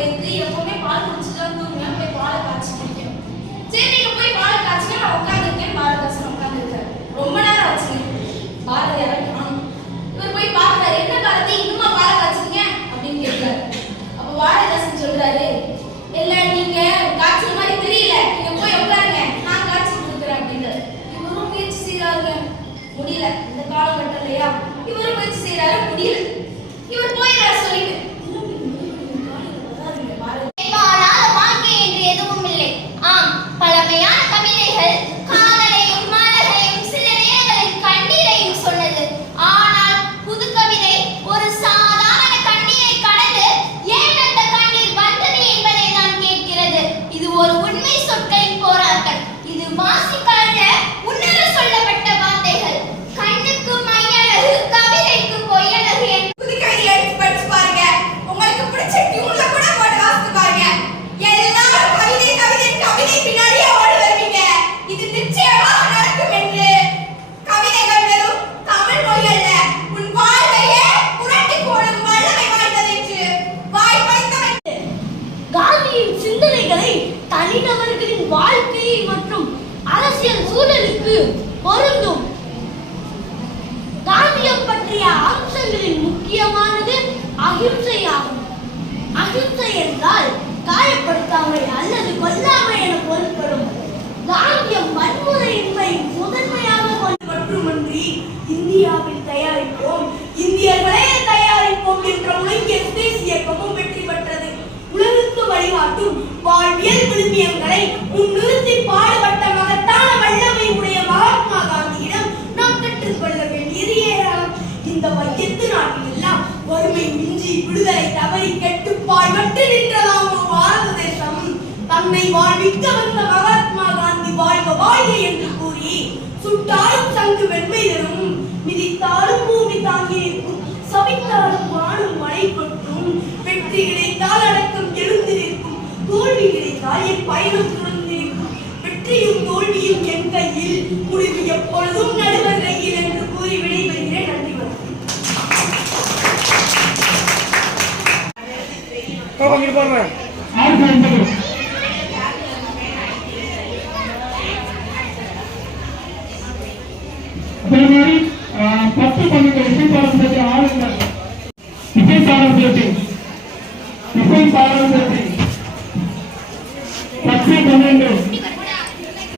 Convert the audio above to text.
போயிருக்கு எப்பவுமே பால் குடிச்சுட்டு தான் தூங்குவேன். போய் பாலை காய்ச்சி குடிக்கணும் சரி நீங்க போய் பாலை காய்ச்சிங்க நான் உட்காந்துருக்கேன் பாலை காய்ச்சி உட்காந்துருக்கேன் ரொம்ப நேரம் ஆச்சு. பாரதி இவர் போய் பார்க்கறாரு. என்ன பாரதி இன்னுமா பாலை காய்ச்சிங்க அப்படின்னு கேட்கிறாரு. அப்போ பாரதிதாசன் சொல்றாரு இல்ல நீங்க காய்ச்சல் மாதிரி தெரியல. நீங்க போய் உட்காருங்க. நான் காய்ச்சி கொடுக்குறேன் அப்படின்றாரு. இவரும் முயற்சி செய்யறாருங்க முடியல. இந்த காலகட்டம் இல்லையா? இவரும் முயற்சி செய்யறாரு முடியல. இவர் போய் அதற்கு பொருந்தும். காந்தியம் பற்றிய அம்சங்களில் முக்கியமானது அகிம்சையாகும். அகிம்சை என்றால் காயப்படுத்தாமை அல்லது கொல்லாமை என பொருட்படும் காந்தியம் வன்முறையின்மை முதன்மையாக கொண்டு மட்டுமன்றி இந்தியாவில் தயாரிப்போம். இந்தியர்களே தயாரிப்போம் என்ற உலகிய சுதேசி இயக்கமும் வெற்றி பெற்றது. உலகுக்கு வழிகாட்டும் வாழ்வியல் விழுமியங்களை முன்னிறுத்தி பாடுபட்ட வையத்து நாட்டில் எல்லாம் வறுமை மிஞ்சி விடுதலை தவறி கெட்டு பாழ்பட்டு நின்றதாம் ஒரு பாரத தேசம். தன்னை வாழ்விக்க வந்த மகாத்மா காந்தி வாழ்க வாழ்க என்று கூறி சுட்டாலும் சங்கு வெண்மை தரும் மிதித்தாலும் பூமி தாங்கி நிற்கும் சபித்தாலும் வாழும் மழை கொட்டும் வெற்றி கிடைத்தால் அடக்கம் எழுந்து நிற்கும் தோல்வி கிடைத்தால் கொஞ்சம் போடுறேன் அதே மாதிரி பத்து பன்னெண்டு இசை பாரம்பரிய ஆளுநர் இசை பாரம்பரியத்தில் இசை பாரம்பரியத்தில் பத்து பன்னெண்டு.